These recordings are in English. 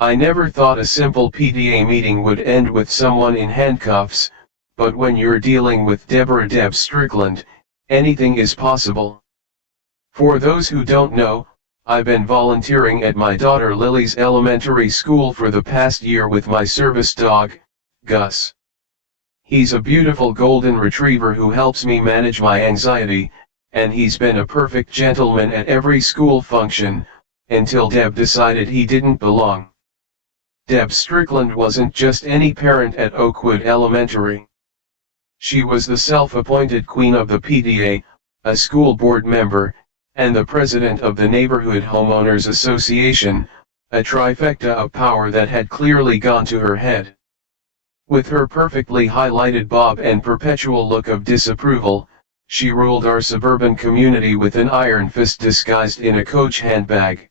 I never thought a simple PTA meeting would end with someone in handcuffs, but when you're dealing with Deborah Strickland, anything is possible. For those who don't know, I've been volunteering at my daughter Lily's elementary school for the past year with my service dog, Gus. He's a beautiful golden retriever who helps me manage my anxiety, and he's been a perfect gentleman at every school function, until Deb decided he didn't belong. Deb Strickland wasn't just any parent at Oakwood Elementary. She was the self-appointed queen of the PTA, a school board member, and the president of the Neighborhood Homeowners Association, a trifecta of power that had clearly gone to her head. With her perfectly highlighted bob and perpetual look of disapproval, she ruled our suburban community with an iron fist disguised in a Coach handbag.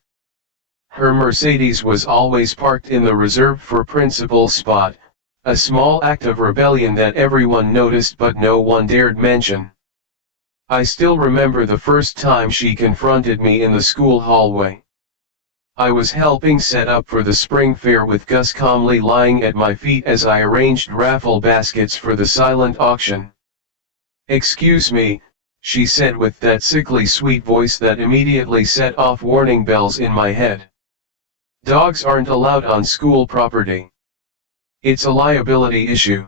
Her Mercedes was always parked in the reserved for principal spot, a small act of rebellion that everyone noticed but no one dared mention. I still remember the first time she confronted me in the school hallway. I was helping set up for the spring fair with Gus calmly lying at my feet as I arranged raffle baskets for the silent auction. "Excuse me," she said with that sickly sweet voice that immediately set off warning bells in my head. "Dogs aren't allowed on school property. It's a liability issue."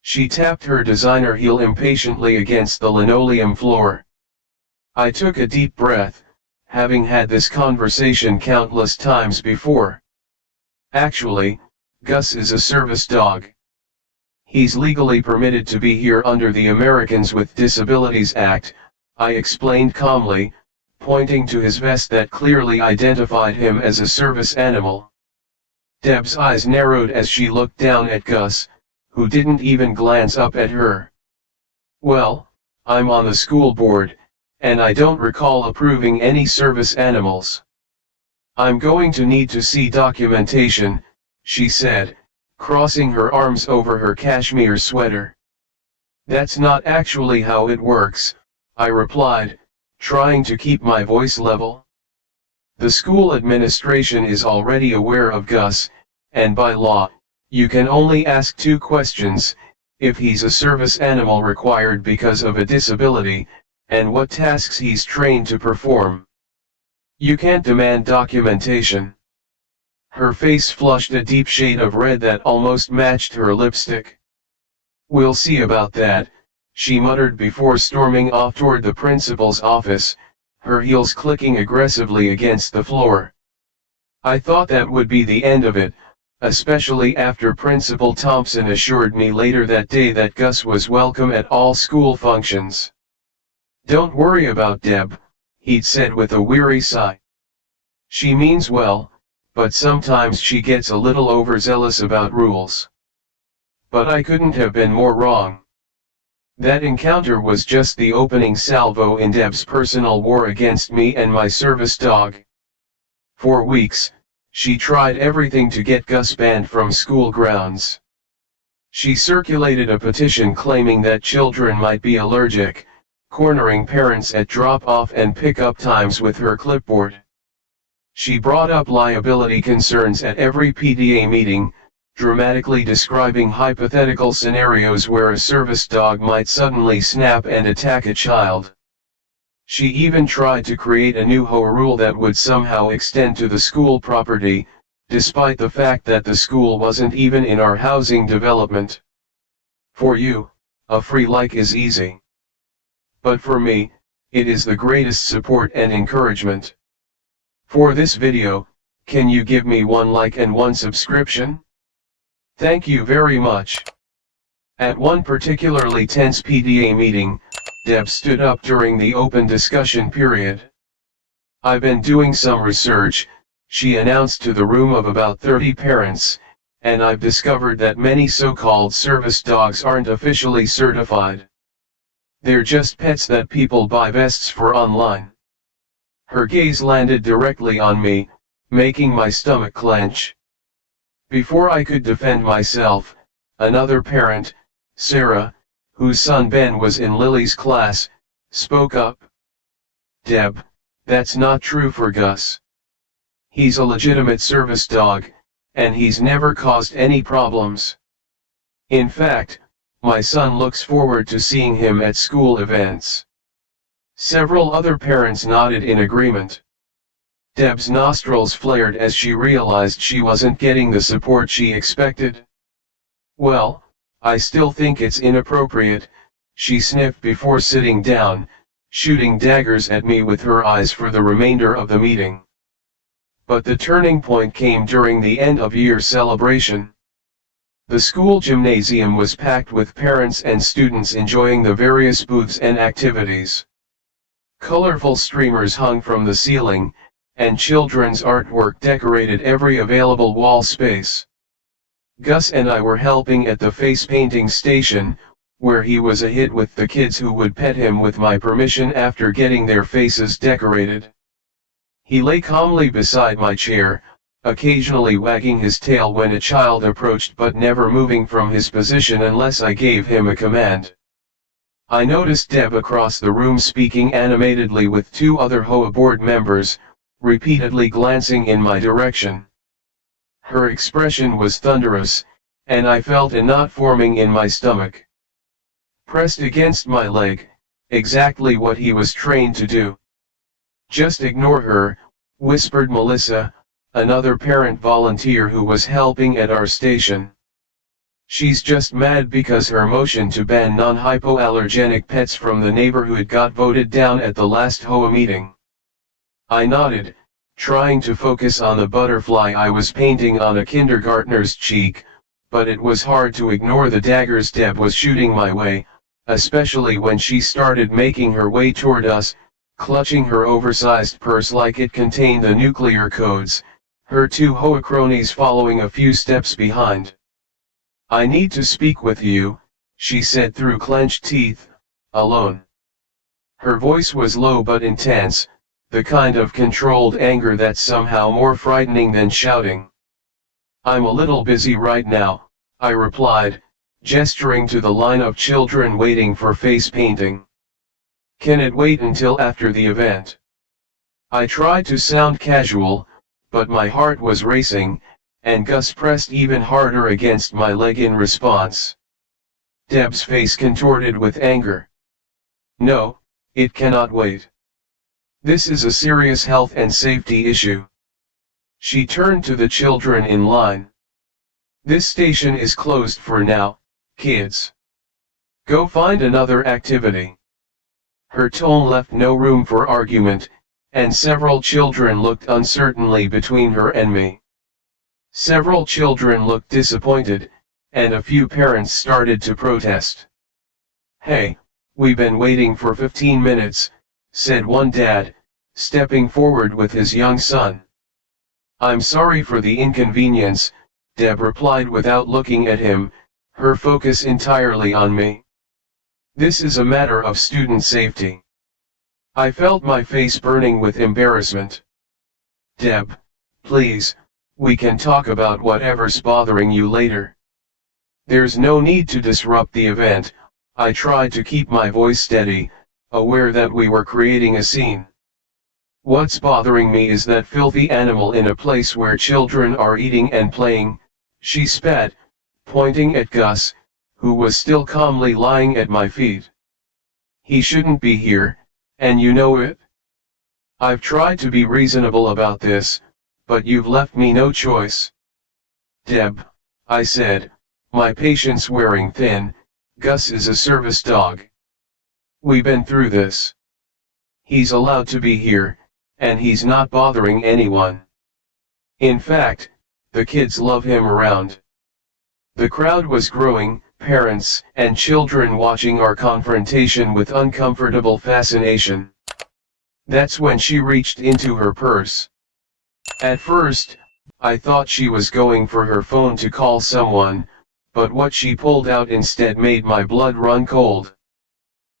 She tapped her designer heel impatiently against the linoleum floor. I took a deep breath, having had this conversation countless times before. Actually, Gus is a service dog. He's legally permitted to be here under the Americans with Disabilities Act, I explained calmly, pointing to his vest that clearly identified him as a service animal. Deb's eyes narrowed as she looked down at Gus, who didn't even glance up at her. "Well, I'm on the school board, and I don't recall approving any service animals. I'm going to need to see documentation," she said, crossing her arms over her cashmere sweater. "That's not actually how it works," I replied, trying to keep my voice level. "The school administration is already aware of Gus, and by law, you can only ask 2 questions, if he's a service animal required because of a disability, and what tasks he's trained to perform. You can't demand documentation." Her face flushed a deep shade of red that almost matched her lipstick. "We'll see about that," she muttered before storming off toward the principal's office, her heels clicking aggressively against the floor. I thought that would be the end of it, especially after Principal Thompson assured me later that day that Gus was welcome at all school functions. "Don't worry about Deb," he'd said with a weary sigh. "She means well, but sometimes she gets a little overzealous about rules." But I couldn't have been more wrong. That encounter was just the opening salvo in Deb's personal war against me and my service dog. For weeks, she tried everything to get Gus banned from school grounds. She circulated a petition claiming that children might be allergic, cornering parents at drop-off and pick-up times with her clipboard. She brought up liability concerns at every PTA meeting, dramatically describing hypothetical scenarios where a service dog might suddenly snap and attack a child. She even tried to create a new rule that would somehow extend to the school property, despite the fact that the school wasn't even in our housing development. For you, a free like is easy. But for me, it is the greatest support and encouragement. For this video, can you give me 1 like and 1 subscription? Thank you very much. At one particularly tense PTA meeting, Deb stood up during the open discussion period. "I've been doing some research," she announced to the room of about 30 parents, "and I've discovered that many so-called service dogs aren't officially certified. They're just pets that people buy vests for online." Her gaze landed directly on me, making my stomach clench. Before I could defend myself, another parent, Sarah, whose son Ben was in Lily's class, spoke up. "Deb, that's not true for Gus. He's a legitimate service dog, and he's never caused any problems. In fact, my son looks forward to seeing him at school events." Several other parents nodded in agreement. Deb's nostrils flared as she realized she wasn't getting the support she expected. "Well, I still think it's inappropriate," she sniffed before sitting down, shooting daggers at me with her eyes for the remainder of the meeting. But the turning point came during the end-of-year celebration. The school gymnasium was packed with parents and students enjoying the various booths and activities. Colorful streamers hung from the ceiling, and children's artwork decorated every available wall space. Gus and I were helping at the face painting station, where he was a hit with the kids who would pet him with my permission after getting their faces decorated. He lay calmly beside my chair, occasionally wagging his tail when a child approached but never moving from his position unless I gave him a command. I noticed Deb across the room speaking animatedly with two other HOA board members, repeatedly glancing in my direction. Her expression was thunderous, and I felt a knot forming in my stomach. Pressed against my leg, exactly what he was trained to do. "Just ignore her," whispered Melissa, another parent volunteer who was helping at our station. "She's just mad because her motion to ban non-hypoallergenic pets from the neighborhood got voted down at the last HOA meeting." I nodded, trying to focus on the butterfly I was painting on a kindergartner's cheek, but it was hard to ignore the daggers Deb was shooting my way, especially when she started making her way toward us, clutching her oversized purse like it contained the nuclear codes, her two HOA cronies following a few steps behind. "I need to speak with you," she said through clenched teeth, "alone." Her voice was low but intense, the kind of controlled anger that's somehow more frightening than shouting. "I'm a little busy right now," I replied, gesturing to the line of children waiting for face painting. "Can it wait until after the event?" I tried to sound casual, but my heart was racing, and Gus pressed even harder against my leg in response. Deb's face contorted with anger. "No, it cannot wait. This is a serious health and safety issue." She turned to the children in line. "This station is closed for now, kids. Go find another activity." Her tone left no room for argument, and several children looked uncertainly between her and me. Several children looked disappointed, and a few parents started to protest. "Hey, we've been waiting for 15 minutes, said one dad, stepping forward with his young son. "I'm sorry for the inconvenience," Deb replied without looking at him, her focus entirely on me. "This is a matter of student safety." I felt my face burning with embarrassment. "Deb, please, we can talk about whatever's bothering you later." "There's no need to disrupt the event," I tried to keep my voice steady, aware that we were creating a scene. "What's bothering me is that filthy animal in a place where children are eating and playing," she spat, pointing at Gus, who was still calmly lying at my feet. "He shouldn't be here, and you know it. I've tried to be reasonable about this, but you've left me no choice." "Deb," I said, my patience wearing thin, "Gus is a service dog. We've been through this. He's allowed to be here, and he's not bothering anyone. In fact, the kids love him around." The crowd was growing, parents and children watching our confrontation with uncomfortable fascination. That's when she reached into her purse. At first, I thought she was going for her phone to call someone, but what she pulled out instead made my blood run cold.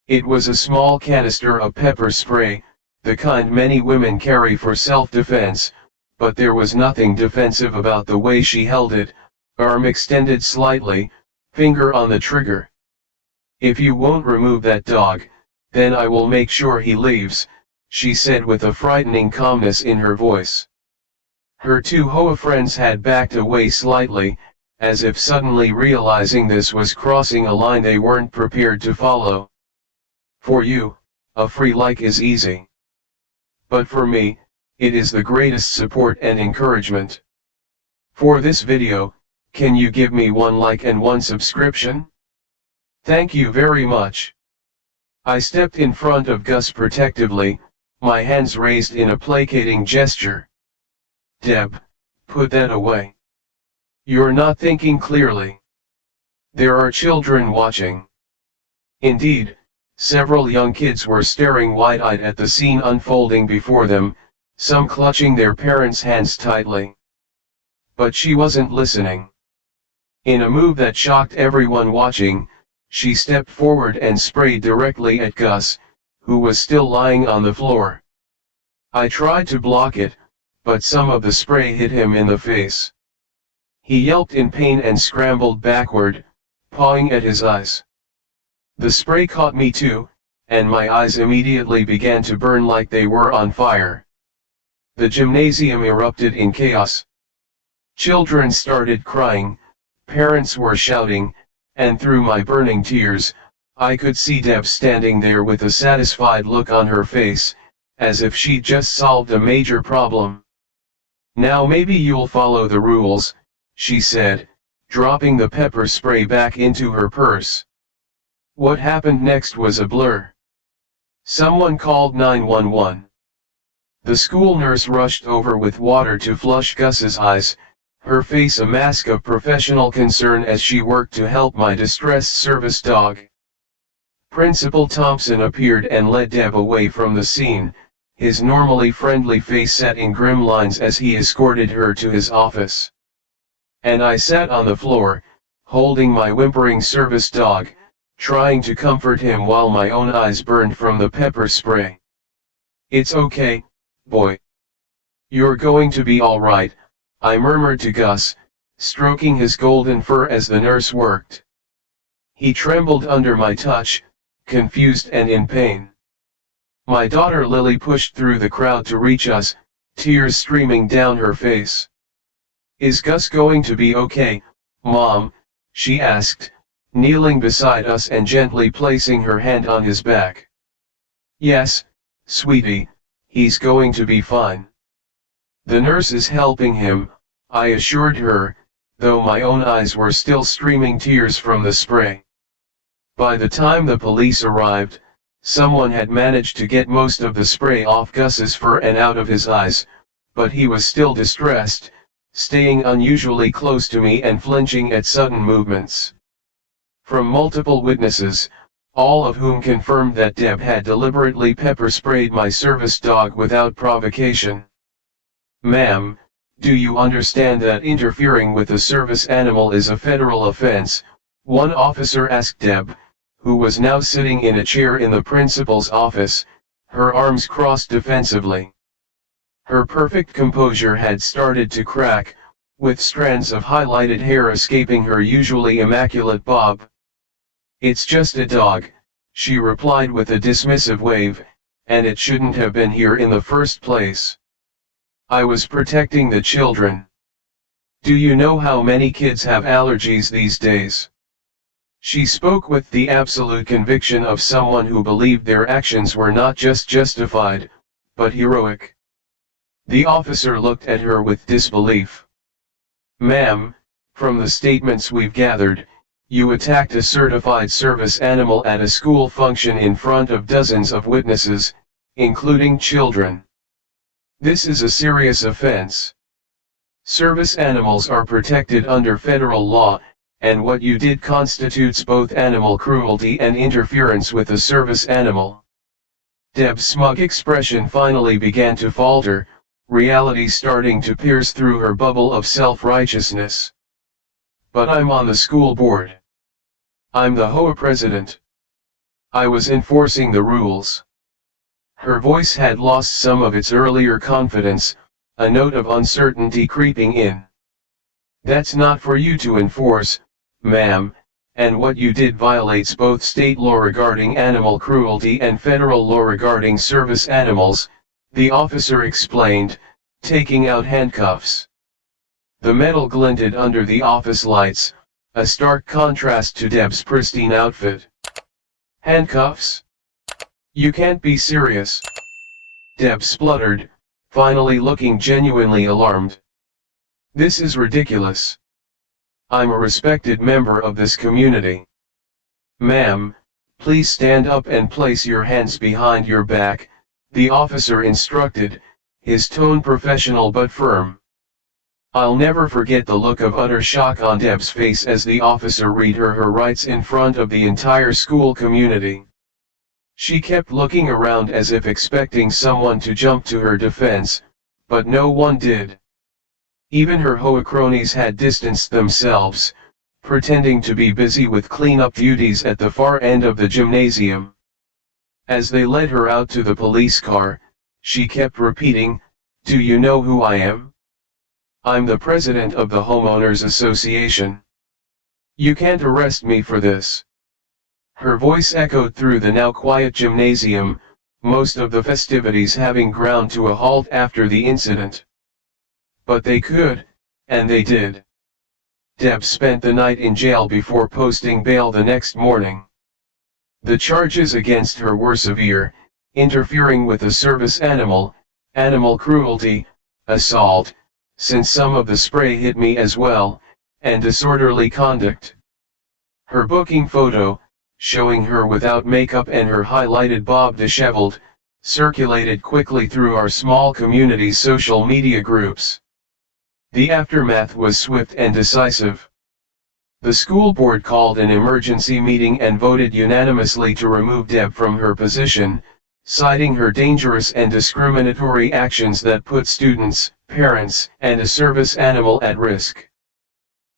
It was a small canister of pepper spray, the kind many women carry for self-defense, but there was nothing defensive about the way she held it, arm extended slightly, finger on the trigger. "If you won't remove that dog, then I will make sure he leaves," she said with a frightening calmness in her voice. Her two Hoa friends had backed away slightly, as if suddenly realizing this was crossing a line they weren't prepared to follow. For you, a free like is easy. But for me, it is the greatest support and encouragement. For this video, can you give me 1 like and 1 subscription? Thank you very much. I stepped in front of Gus protectively, my hands raised in a placating gesture. Deb, put that away. You're not thinking clearly. There are children watching. Indeed, several young kids were staring wide-eyed at the scene unfolding before them, some clutching their parents' hands tightly. But she wasn't listening. In a move that shocked everyone watching, she stepped forward and sprayed directly at Gus, who was still lying on the floor. I tried to block it, but some of the spray hit him in the face. He yelped in pain and scrambled backward, pawing at his eyes. The spray caught me too, and my eyes immediately began to burn like they were on fire. The gymnasium erupted in chaos. Children started crying, parents were shouting, and through my burning tears, I could see Deb standing there with a satisfied look on her face, as if she'd just solved a major problem. Now maybe you'll follow the rules, she said, dropping the pepper spray back into her purse. What happened next was a blur. Someone called 911. The school nurse rushed over with water to flush Gus's eyes, her face a mask of professional concern as she worked to help my distressed service dog. Principal Thompson appeared and led Deb away from the scene, his normally friendly face set in grim lines as he escorted her to his office. And I sat on the floor, holding my whimpering service dog, trying to comfort him while my own eyes burned from the pepper spray. It's okay, boy. You're going to be all right, I murmured to Gus, stroking his golden fur as the nurse worked. He trembled under my touch, confused and in pain. My daughter Lily pushed through the crowd to reach us, tears streaming down her face. Is Gus going to be okay, Mom? She asked, kneeling beside us and gently placing her hand on his back. Yes, sweetie, he's going to be fine. The nurse is helping him, I assured her, though my own eyes were still streaming tears from the spray. By the time the police arrived, someone had managed to get most of the spray off Gus's fur and out of his eyes, but he was still distressed, staying unusually close to me and flinching at sudden movements. From multiple witnesses, all of whom confirmed that Deb had deliberately pepper sprayed my service dog without provocation. Ma'am, do you understand that interfering with a service animal is a federal offense? One officer asked Deb, who was now sitting in a chair in the principal's office, her arms crossed defensively. Her perfect composure had started to crack, with strands of highlighted hair escaping her usually immaculate bob. It's just a dog, she replied with a dismissive wave, and it shouldn't have been here in the first place. I was protecting the children. Do you know how many kids have allergies these days? She spoke with the absolute conviction of someone who believed their actions were not just justified, but heroic. The officer looked at her with disbelief. Ma'am, from the statements we've gathered, you attacked a certified service animal at a school function in front of dozens of witnesses, including children. This is a serious offense. Service animals are protected under federal law, and what you did constitutes both animal cruelty and interference with a service animal. Deb's smug expression finally began to falter, reality starting to pierce through her bubble of self-righteousness. But I'm on the school board. I'm the Hoa president. I was enforcing the rules. Her voice had lost some of its earlier confidence, a note of uncertainty creeping in. That's not for you to enforce, ma'am, and what you did violates both state law regarding animal cruelty and federal law regarding service animals, the officer explained, taking out handcuffs. The metal glinted under the office lights, a stark contrast to Deb's pristine outfit. Handcuffs? You can't be serious. Deb spluttered, finally looking genuinely alarmed. This is ridiculous. I'm a respected member of this community. Ma'am, please stand up and place your hands behind your back, the officer instructed, his tone professional but firm. I'll never forget the look of utter shock on Deb's face as the officer read her rights in front of the entire school community. She kept looking around as if expecting someone to jump to her defense, but no one did. Even her hoa cronies had distanced themselves, pretending to be busy with cleanup duties at the far end of the gymnasium. As they led her out to the police car, she kept repeating, "Do you know who I am? I'm the president of the Homeowners Association. You can't arrest me for this." Her voice echoed through the now quiet gymnasium, most of the festivities having ground to a halt after the incident. But they could, and they did. Deb spent the night in jail before posting bail the next morning. The charges against her were severe: interfering with a service animal, animal cruelty, assault, since some of the spray hit me as well, and disorderly conduct. Her booking photo, showing her without makeup and her highlighted bob disheveled, circulated quickly through our small community's social media groups. The aftermath was swift and decisive. The school board called an emergency meeting and voted unanimously to remove Deb from her position, citing her dangerous and discriminatory actions that put students, parents, and a service animal at risk.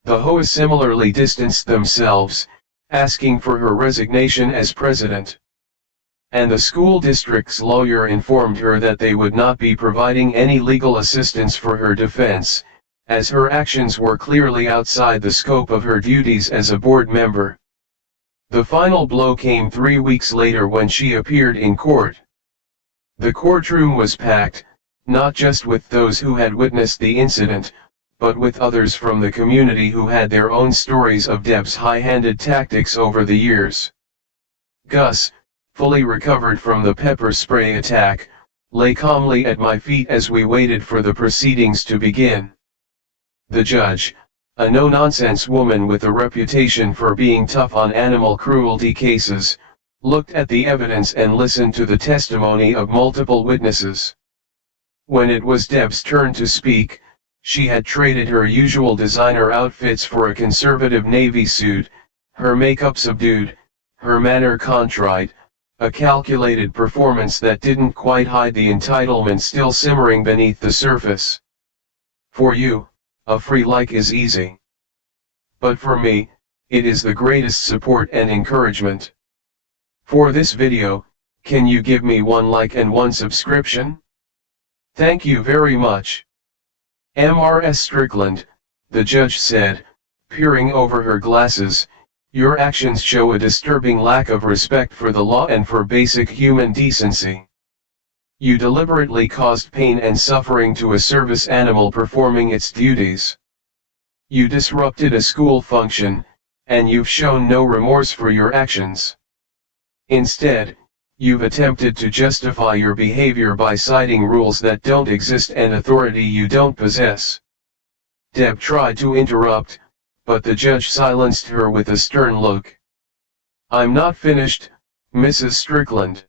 The HOA similarly distanced themselves, asking for her resignation as president. And the school district's lawyer informed her that they would not be providing any legal assistance for her defense, as her actions were clearly outside the scope of her duties as a board member. The final blow came 3 weeks later when she appeared in court. The courtroom was packed, not just with those who had witnessed the incident, but with others from the community who had their own stories of Deb's high-handed tactics over the years. Gus, fully recovered from the pepper spray attack, lay calmly at my feet as we waited for the proceedings to begin. The judge, a no-nonsense woman with a reputation for being tough on animal cruelty cases, looked at the evidence and listened to the testimony of multiple witnesses. When it was Deb's turn to speak, she had traded her usual designer outfits for a conservative navy suit, her makeup subdued, her manner contrite, a calculated performance that didn't quite hide the entitlement still simmering beneath the surface. For you, a free like is easy. But for me, it is the greatest support and encouragement. For this video, can you give me 1 like and 1 subscription? Thank you very much. Ms. Strickland, the judge said, peering over her glasses, your actions show a disturbing lack of respect for the law and for basic human decency. You deliberately caused pain and suffering to a service animal performing its duties. You disrupted a school function, and you've shown no remorse for your actions. Instead, you've attempted to justify your behavior by citing rules that don't exist and authority you don't possess. Deb tried to interrupt, but the judge silenced her with a stern look. I'm not finished, Mrs. Strickland.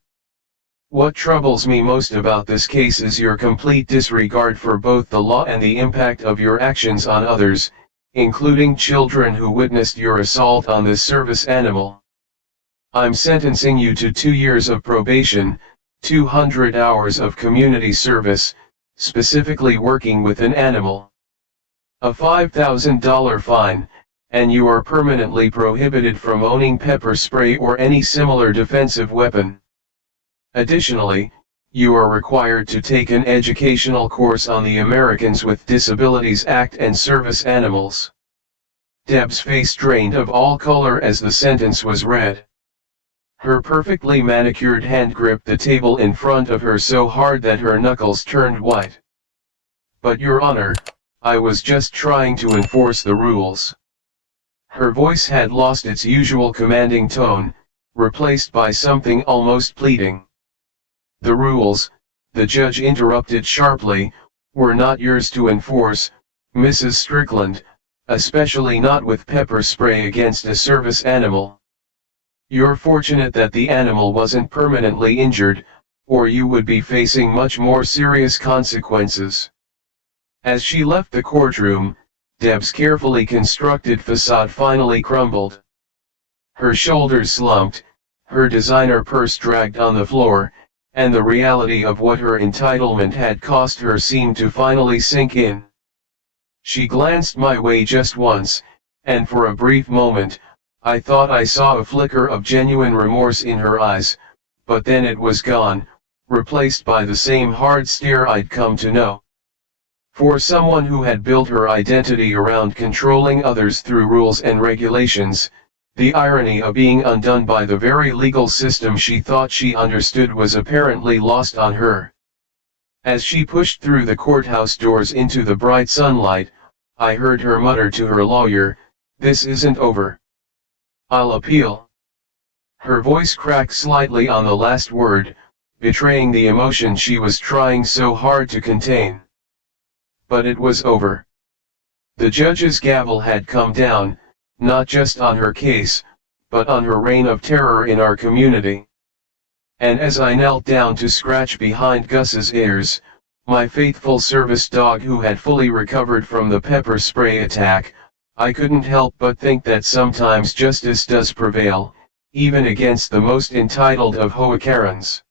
What troubles me most about this case is your complete disregard for both the law and the impact of your actions on others, including children who witnessed your assault on this service animal. I'm sentencing you to 2 years of probation, 200 hours of community service, specifically working with an animal, a $5,000 fine, and you are permanently prohibited from owning pepper spray or any similar defensive weapon. Additionally, you are required to take an educational course on the Americans with Disabilities Act and service animals. Deb's face drained of all color as the sentence was read. Her perfectly manicured hand gripped the table in front of her so hard that her knuckles turned white. "But Your Honor, I was just trying to enforce the rules." Her voice had lost its usual commanding tone, replaced by something almost pleading. "The rules," the judge interrupted sharply, "were not yours to enforce, Mrs. Strickland, especially not with pepper spray against a service animal. You're fortunate that the animal wasn't permanently injured, or you would be facing much more serious consequences." As she left the courtroom, Deb's carefully constructed facade finally crumbled. Her shoulders slumped, her designer purse dragged on the floor, and the reality of what her entitlement had cost her seemed to finally sink in. She glanced my way just once, and for a brief moment, I thought I saw a flicker of genuine remorse in her eyes, but then it was gone, replaced by the same hard stare I'd come to know. For someone who had built her identity around controlling others through rules and regulations, the irony of being undone by the very legal system she thought she understood was apparently lost on her. As she pushed through the courthouse doors into the bright sunlight, I heard her mutter to her lawyer, "This isn't over. I'll appeal." Her voice cracked slightly on the last word, betraying the emotion she was trying so hard to contain. But it was over. The judge's gavel had come down, not just on her case, but on her reign of terror in our community. And as I knelt down to scratch behind Gus's ears, my faithful service dog who had fully recovered from the pepper spray attack, I couldn't help but think that sometimes justice does prevail, even against the most entitled of Hoakarans.